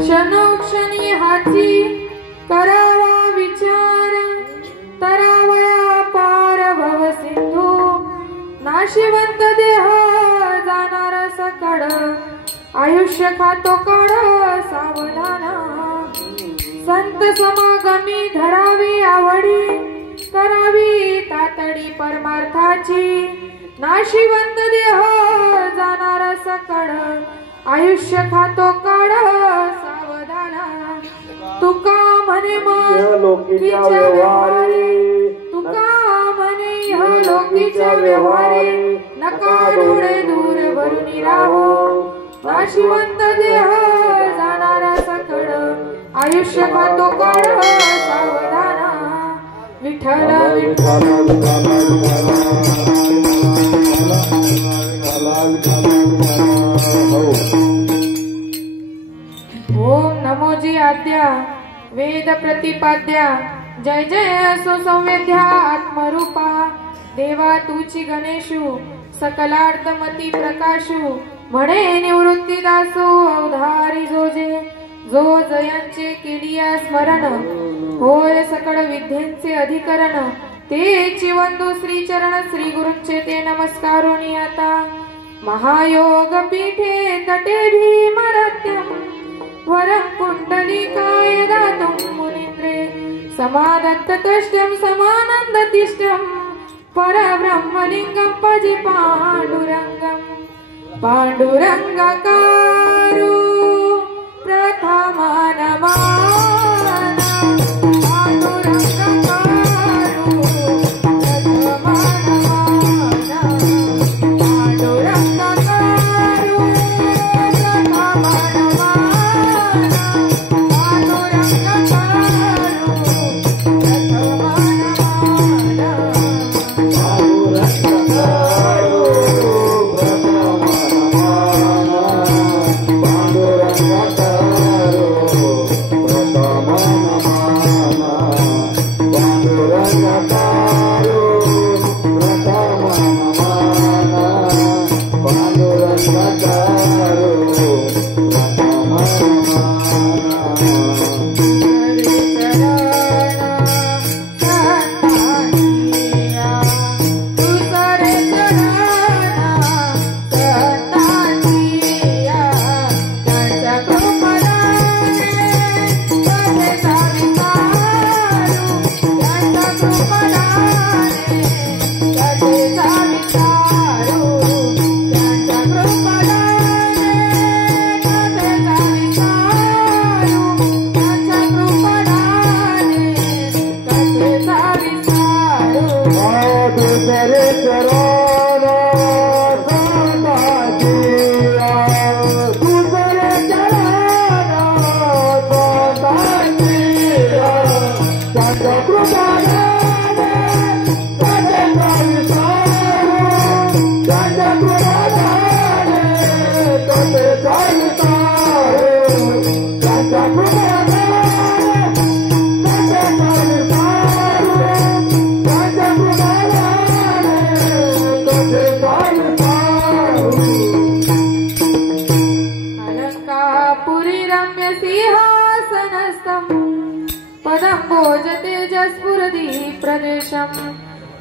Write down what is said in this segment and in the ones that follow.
क्षणोक्षणी हाती करावा विचार तरावया पार भव सिंधू नाशिवंत देह जाणार सकड आयुष्य खातो कड सावधान संत समागमी धरावी आवडी करावी तातडी परमार्थाची नाशिवंत देह जाणार सकड आयुष्य खातो कड सावधान तुका म्हणे लोकीच्या व्यवहारे तुका म्हणे ह्या लोकीच्या व्यवहारे नका डोळे दूर भरून राहो नाशिवंत देह जाणारा सकड आयुष्य खातो कड सावधान विठ्ठल ओम नमोजी आद्या वेद प्रतिपाद्या जय जय असो संवेद्या आत्मरूपा देवा तुची गणेशू सकलार्थमती प्रकाशू म्हणे निवृत्ती दासो अवधारी जोजे जो जयांचे केलिया स्मरण होय सकळ विद्येंचे अधिकरण ते चिवंदू श्री चरण श्री गुरूंचे ते नमस्कारोनी आता महायोग पीठे तटे भीमरत्यम वरं पुंडलिकाय दातुं मुनीन्द्रे समादत्ततष्टं समानन्दतिष्ठं परब्रह्मलिङ्गं भजे पाण्डुरङ्गं पाण्डुरङ्गकारो प्रथमा नमः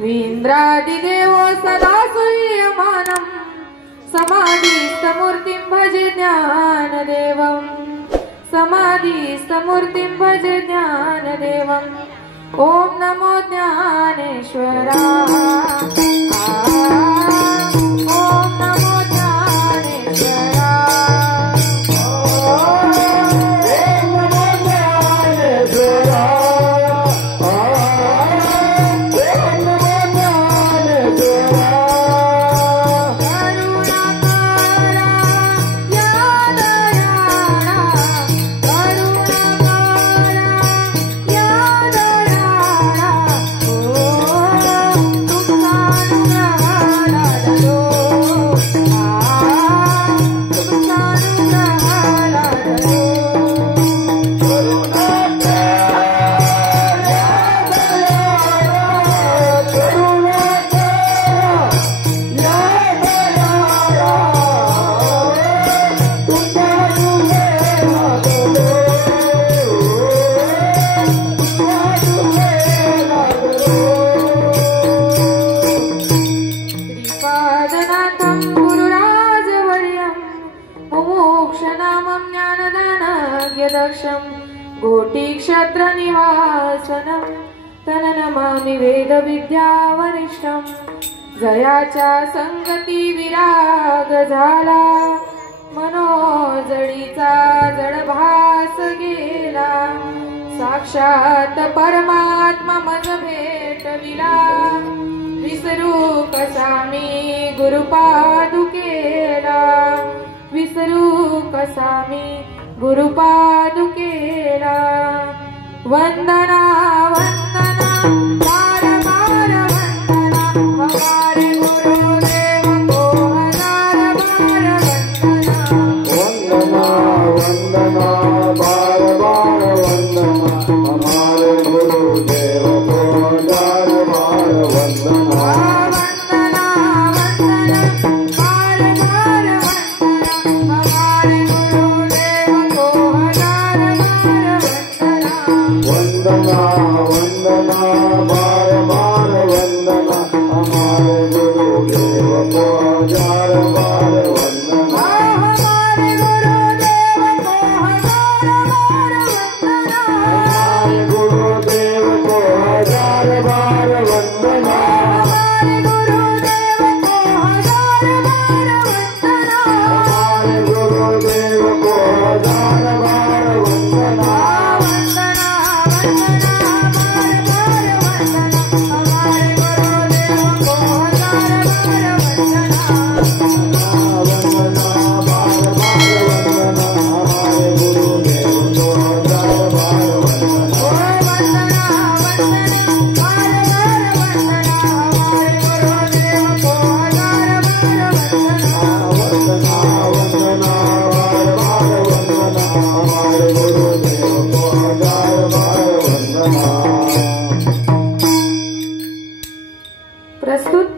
वीन्द्रादिदेवो सदा सूयमानं समाधिस्थमूर्तिं भजे ज्ञानदेवं समाधिस्थमूर्तिं भजे ज्ञानदेवम् ॐ नमो ज्ञानेश्वराय ॐ नमो ज्ञानेश्वराय मोक्षनामं ज्ञानदानाद्यदक्षं कोटिक्षत्रनिवासनं तन्नमामि वेदविद्यावरिष्ठं जयाच्या संगती विराग झाला मनोजडीचा जडभास गेला साक्षात परमात्मा मज भेटविला विसरू कसा मी गुरुपादुकेला विसरू कसा मी गुरुपादुकेला वंदना वंदना बार बार वंदना हमारे गुरुदेव को हजार बार वंदना वंदना वंदना बार बार वंदना हमारे गुरुदेव को हजार बार वंदना वंदना वंदना बार बार वंदना हमारे गुरुदेव को हजार बार वंदना वंदना बार बार वंदना हमारे गुरुदेव को हजार बार वंदना हमारे गुरुदेव को हजार बार वंदना हमारे गुरुदेव को हजार बार वंदना हमारे गुरुदेव को हजार बार वंदना हमारे गुरुदेव को हजार बार वंदना वंदना वंदना बार बार वंदना हमारे गुरुदेव को हजार बार वंदना वंदना बार बार वंदना हमारे गुरुदेव को हजार बार वंदना वंदना वंदना बार बार वंदना हमारे गुरुदेव को हजार बार वंदना वंदना वंदना बार बार वंदना हमारे गुरुदेव को हजार बार वंदना प्रस्तुत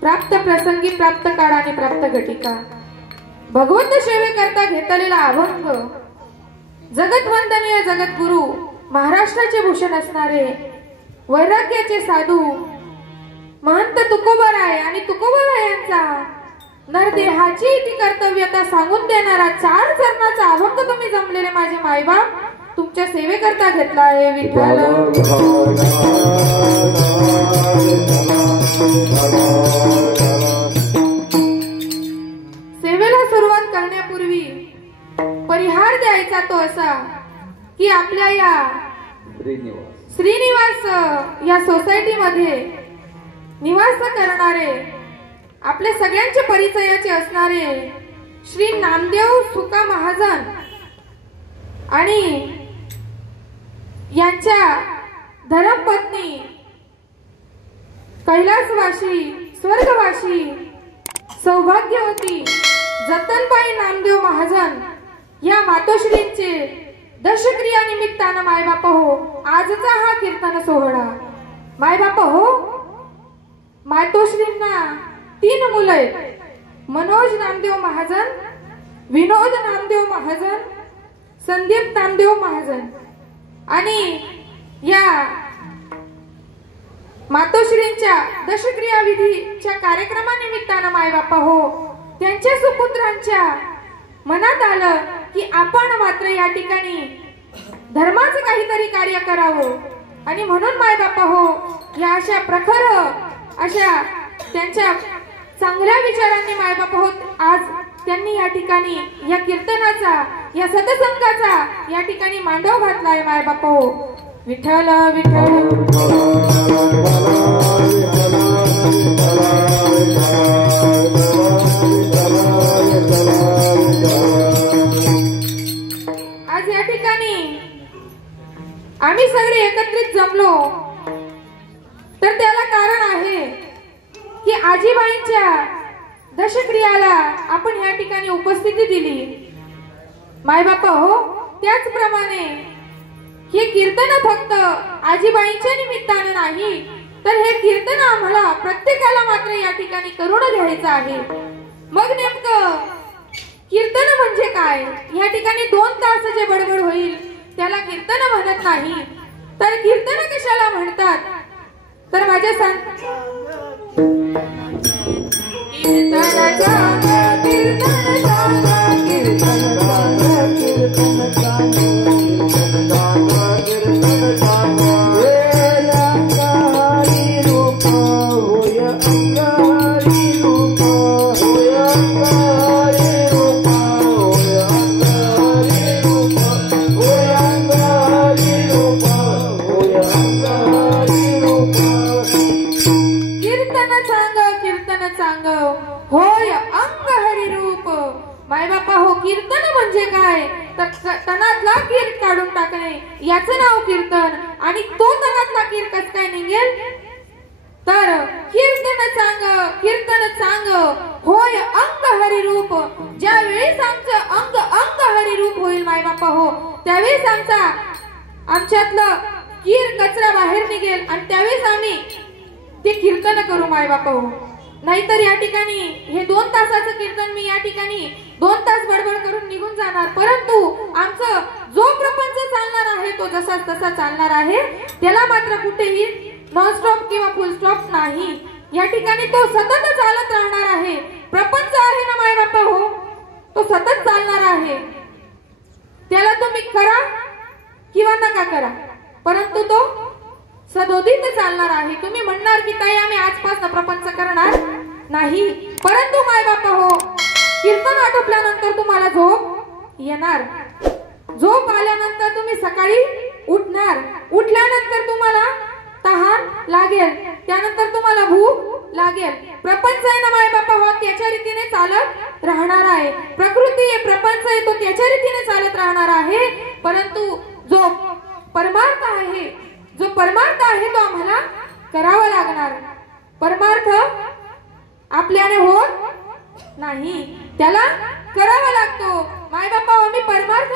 प्राप्त प्रसंगी प्राप्त काळ आणि प्राप्त घटिका भगवंत सेवेकरता घेतलेला अभंग जगतवंदनीय जगद्गुरु महाराष्ट्राचे भूषण असणारे वैराग्याचे साधू महंत तुकोबाराय आणि तुकोबारायांचा नरदेहाची ती कर्तव्यता सांगून देणारा 4 चरणाचा अभंग तुम्ही जमलेले माझे मायबाप तुमच्या सेवेकरता घेतला आहे विठ्ठल सेवेला सुरुवात करण्यापूर्वी परिहार द्यायचा तो असा की आपल्या या श्रीनिवास या सोसायटीमध्ये निवास करणारे आपल्या सगळ्यांचे परिचयाचे असणारे श्री नामदेव सुका महाजन आणि यांच्या धर्मपत्नी कैलासवासी स्वर्गवासी सौभाग्यवती जतनबाई नामदेव महाजन या मातोश्रींचे दशक्रिया निमित्तानं मायबाप हो आजचा हा कीर्तन सोहळा मायबाप हो मातोश्रींना 3 मुलं आहेत मनोज नामदेव महाजन विनोद नामदेव महाजन संदीप नामदेव महाजन आणि या मातोश्रींच्या दशक्रिया विधीच्या कार्यक्रमानिमित्तानं मायबापा हो त्यांच्या सुपुत्रांच्या मनात आलं की आपण मात्र या ठिकाणी धर्माचं काहीतरी कार्य करावं आणि म्हणून मायबापा हो या अशा प्रखर अशा त्यांच्या चांगल्या विचारांनी मायबापा हो आज त्यांनी या ठिकाणी या कीर्तनाचा या सतसंगाचा या ठिकाणी मांडव घातलाय मायबापा हो विठ्ठल विठ्ठल आज या ठिकाणी आम्ही सगळे एकत्रित जमलो तर त्याला कारण आहे की आजीबाईंच्या दशक्रियाला आपण या ठिकाणी उपस्थिती दिली मायबापा हो त्याचप्रमाणे हे कीर्तन फक्त आजीबाईंच्या निमित्तानं नाही तर हे कीर्तन आम्हाला प्रत्येकाला मात्र या ठिकाणी करून घ्यायचं आहे मग नेमकं कीर्तन म्हणजे काय या ठिकाणी 2 तास जे बडबड होईल त्याला कीर्तन म्हणत नाही तर कीर्तन कशाला म्हणतात तर माझ्या कीर्तन मायबापा हो, कीर्तन म्हणजे काय? तर तनातला कीर काढून टाकणे याचं नाव कीर्तन. आणि तो तनातला कीर कस काय निघेल? तर कीर्तन चांग होय अंग हरिरूप. ज्या वेळेस आमचं अंग हरिरूप होईल मायबापा हो, त्यावेळेस आमच्यातलं कीर कचरा बाहेर निघेल आणि त्यावेळेस आम्ही ते कीर्तन करू मायबापा हो. नाहीतर या ठिकाणी हे 2 तासाचं कीर्तन मी या ठिकाणी 2 तास बडबड करून निघून जाणार. परंतु आमचं जो प्रपंच चालणार आहे तो जसा तसा चालणार आहे. त्याला मात्र कुठेही नॉनस्टॉप किंवा फुल स्टॉप नाही. या ठिकाणी तो सतत चालत राहणार आहे. प्रपंच आहे ना मायबापा हो, तो सतत चालणार आहे. त्याला तुम्ही करा किंवा नका करा, परंतु तो सदोदित चालणार आहे. तुम्ही म्हणणार की ताई आम्ही आजपासून प्रपंच करणार नाही, परंतु मायबापा हो, कीर्तन आटोपल्यानंतर तुम्हाला झोप येणार. झोप आल्यानंतर तुम्ही सकाळी उठणार. उठल्यानंतर तुम्हाला तहान लागेल, त्यानंतर तुम्हाला भूक लागेल. प्रपंच आहे ना मायबापा हो, त्याच्या रीतीने चालत राहणार आहे. प्रकृती आहे, प्रपंच आहे, तो त्याच्या रीतीने चालत राहणार आहे. परंतु जो परमार्थ आहे तो आम्हाला करावा लागणार. परमार्थ आपल्याने होत नाही, त्याला करावा लागतो. मायबापा आम्ही परमार्थ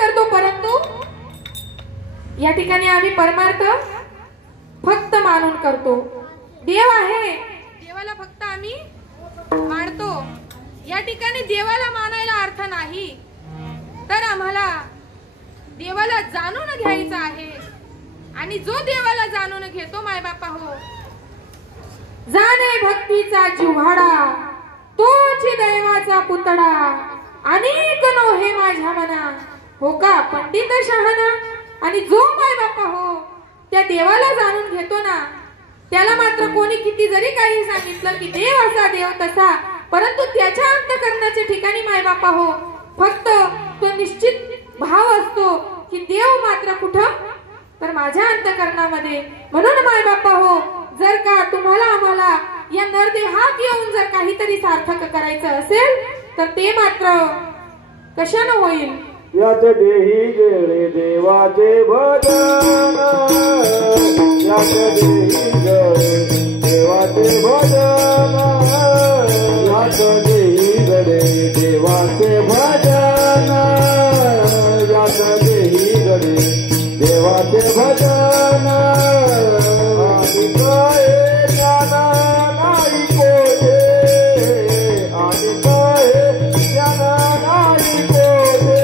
करतो, परंतु या ठिकाणी आम्ही परमार्थ फक्त मानून करतो. देव आहे, देवाला फक्त आम्ही मानतो. या ठिकाणी देवाला मानायला अर्थ नाही, तर आम्हाला देवाला जाणून घ्यायचं आहे. आणि जो देवाला जाणून घेतो मायबापा हो, जाणे भक्तीचा जिव्हाडा, तोची दैवाचा पुतळा. अनेक नोहे माझ्या मना, हो का पंडित शहाणा. आणि जो मायबापा हो त्या देवाला जाणून घेतो ना, त्याला मात्र कोणी किती जरी काही सांगितलं की देव असा देव तसा, परंतु त्याच्या अंतःकरणाच्या ठिकाणी मायबापा हो फक्त तो निश्चित भाव असतो की देव मात्र कुठं, तर माझ्या अंतःकरणामध्ये. म्हणून मायबापा हो, जर का तुम्हाला आम्हाला या नरदेहात येऊन जर काहीतरी सार्थक करायचं असेल तर ते मात्र कशानं होईल? याच देही गेले देवाचे भजन, याच देही गेले देवाचे भजन, याच देही गेले देवाचे भजन, याच देही गेले देवाचे भजन. आणि काय ज्ञान नाही कोठे, आणि काय ज्ञान नाही कोठे.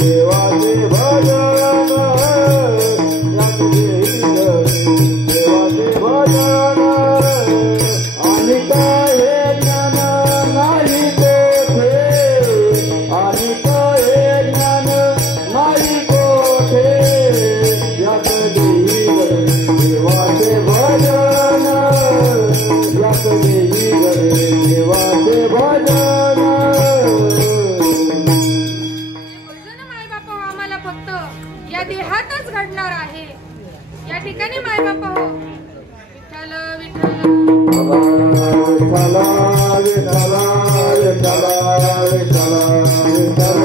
देवाचे भजन, देवाचे भजन. आणि काय ज्ञान नाही कोठे, आणि काय ज्ञान नाही कोठे. यात देवाचे भजन, यात देवाचे भजन. या देहातच घडणार आहे. या ठिकाणी मायबापा हो, विठ्ठल विठ्ठल विठ्ठल विठ्ठल विठ्ठल विठ्ठल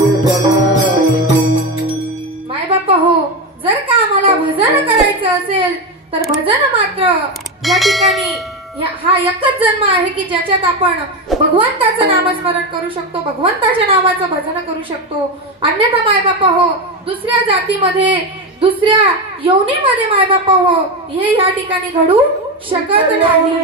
विठ्ठल मायबापा हो, जर का आम्हाला भजन करायचं असेल तर भजन मात्र या ठिकाणी हा एकच जन्म आहे की ज्याच्यात आपण भगवंताचं नामस्मरण करू शकतो, भगवंताच्या नावाचं भजन करू शकतो. अन्यथा मायबापा हो, दुसऱ्या जातीमध्ये दुसऱ्या योनीमध्ये मायबापा हो हे या ठिकाणी घडू शकत नाही.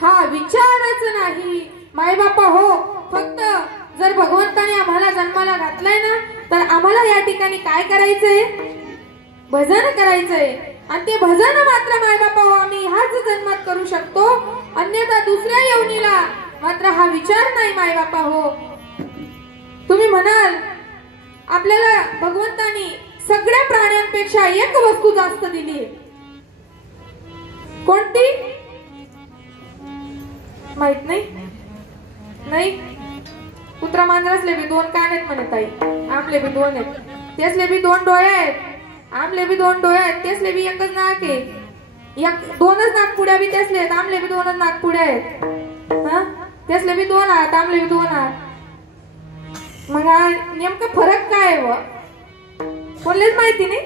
हा विचारच नाही. मायबापा हो, फक्त जर भगवंताने आम्हाला जन्माला घातलाय ना, तर आम्हाला या ठिकाणी काय करायचंय? भजन करायचंय. आणि ते भजन मात्र मायबापा हो आम्ही ह्याच जन्मात करू शकतो, अन्यथा दुसऱ्या येवणीला मात्र हा विचार नाही मायबापा हो. तुम्ही म्हणाल आपल्याला भगवंतानी सगळ्या प्राण्यांपेक्षा एक वस्तू जास्त दिली, कोणती? माहित नाही? नाही? कुत्रा मांजरासले बी दोन कान आहेत म्हणत आई, आपले बी दोन आहेत. त्यासले बी दोन डोळे आहेत, आमले बी दोन डोळे आहेत. त्यासले बी एकच नाक आहे, दोनच नागपुड्या बी त्यासले आहेत. आमले बी दोनच नागपुड्या आहेत. हा, त्यासले बी दोन आहेत, आमले बी दोन आहेत. मग नेमका फरक काय आहे व? कोणलेच माहिती नाही.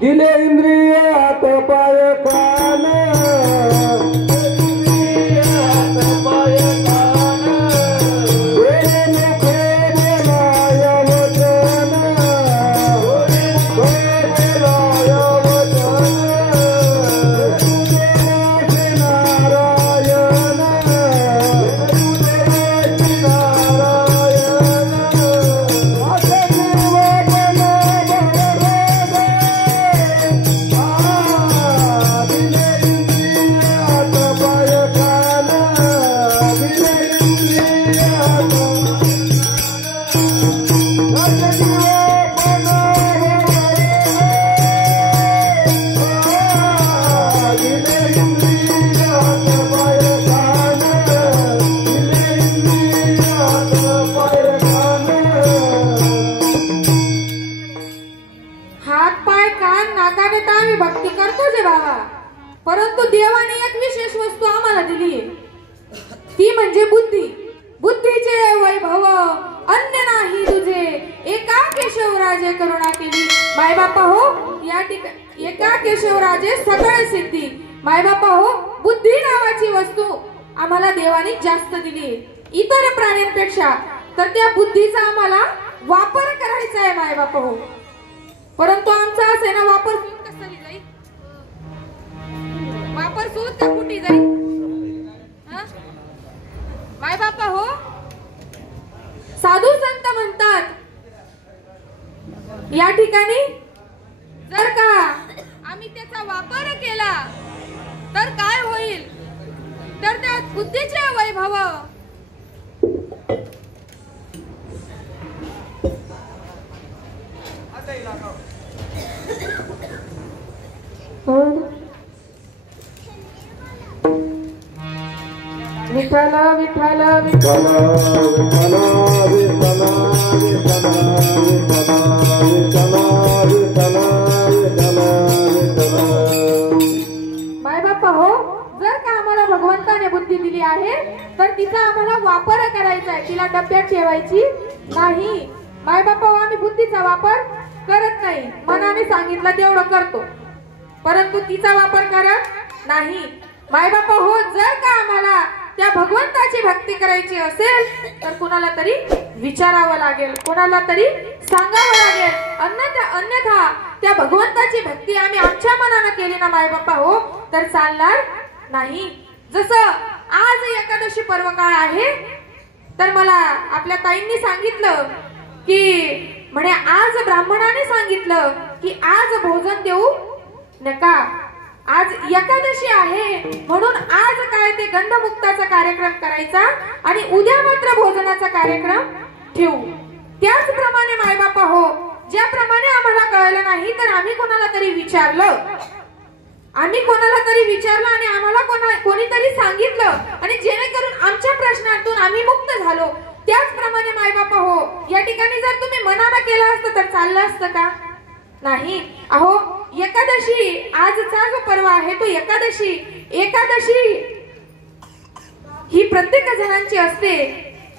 दिले इंद्रिय हात पाय कान, परंतु देवाने एक विशेष वस्तू आम्हाला दिली, ती म्हणजे बुद्धी. बुद्धीचे वैभव अन्य नाही तुझे, एका केशवराजे करुणा केली. मायबापा हो, या ठिकाणी एका केशवराजे सगळे सिद्धी. मायबापा हो, बुद्धी नावाची वस्तू आम्हाला देवाने जास्त दिली इतर प्राण्यांपेक्षा. तर त्या बुद्धीचा आम्हाला वापर करायचा आहे मायबापा हो. परंतु आमचा असे ना वापर कसा जाईल? वापर सूत का कुठे जाईल? मायबापा हो, साधू संत म्हणतात या ठिकाणी जर का आम्ही त्याचा वापर केला तर काय होईल? तर त्या बुद्धीचे वैभव विठ्ठल विठ्ठल विठ्ठल विठ्ठल विठ्ठल विठ्ठल विठ्ठल विठ्ठल विठ्ठल विठ्ठल. मायबापा हो, जर का आम्हाला भगवंताने बुद्धी दिली आहे तर तिचा आम्हाला वापर करायचा आहे, तिला डब्यात ठेवायची नाही. मायबापा हो, आम्ही बुद्धीचा वापर करत नाही. मनाने सांगितलं तेवढं करतो, परंतु तिचा वापर करत नाही. मायबापा हो, जर का आम्हाला त्या भगवंताची भक्ती करायची असेल तर कुणाला तरी विचारावं लागेल, कुणाला तरी सांगावं लागेल. अन्यथा त्या भगवंताची भक्ती आम्ही आमच्या मनानं केली ना मायबापा हो, तर चालणार नाही. जसं आज एकादशी पर्व काळ आहे, तर मला आपल्या ताईंनी सांगितलं की म्हणे आज ब्राह्मणाने सांगितलं की आज भोजन देऊ नका, आज एकादशी आहे म्हणून आज काय ते गंधमुक्ताचा कार्यक्रम करायचा आणि उद्या मात्र भोजनाचा कार्यक्रम ठेवू. त्याचप्रमाणे मायबापा हो, ज्याप्रमाणे आम्हाला कळलं नाही तर आम्ही कोणाला तरी विचारलं, आणि आम्हाला कोणीतरी सांगितलं आणि जेणेकरून आमच्या प्रश्नातून आम्ही मुक्त झालो. त्याचप्रमाणे मायबापा हो, या ठिकाणी जर तुम्ही मनानं केलं असतं तर चाललं असतं का? नाही. अहो, एकादशी आजचा जो पर्व आहे तो एकादशी ही प्रत्येक जणांची असते.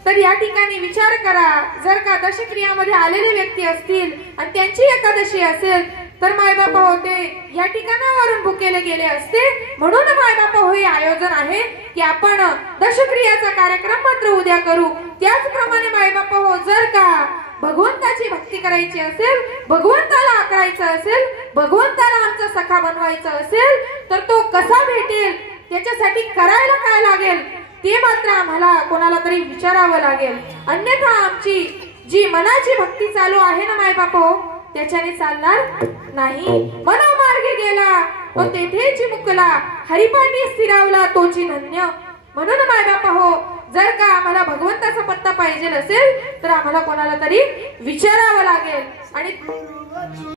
तर या ठिकाणी विचार करा, जर का दशक्रियामध्ये आलेले व्यक्ती असतील आणि त्यांची एकादशी असेल तर मायबापा होते या ठिकाणावरून भुकेले गेले असते. म्हणून मायबापा हो, हे आयोजन आहे की आपण दशक्रियाचा कार्यक्रम मात्र उद्या करू. त्याचप्रमाणे मायबापा हो, जर का भगवंताची भक्ती करायची असेल, भगवंताला आकळायचं असेल, भगवंताला आमचा सखा बनवायचं असेल तर तो कसा भेटेल त्याच्यासाठी करायला काय लागेल ते मात्र आम्हाला कोणाला तरी विचारावं लागेल. अन्यथा आमची जी मनाची भक्ती चालू आहे ना माय बापो, त्याच्याने चालणार नाही. मनोमार्गे गेला व तेथे चिमुकला, हरिपाठी स्थिरावला तोची धन्य. म्हणून माय बापा हो, जर का आम्हाला भगवंताचा पत्ता पाहिजे असेल तर आम्हाला कोणाला तरी विचारावं लागेल. आणि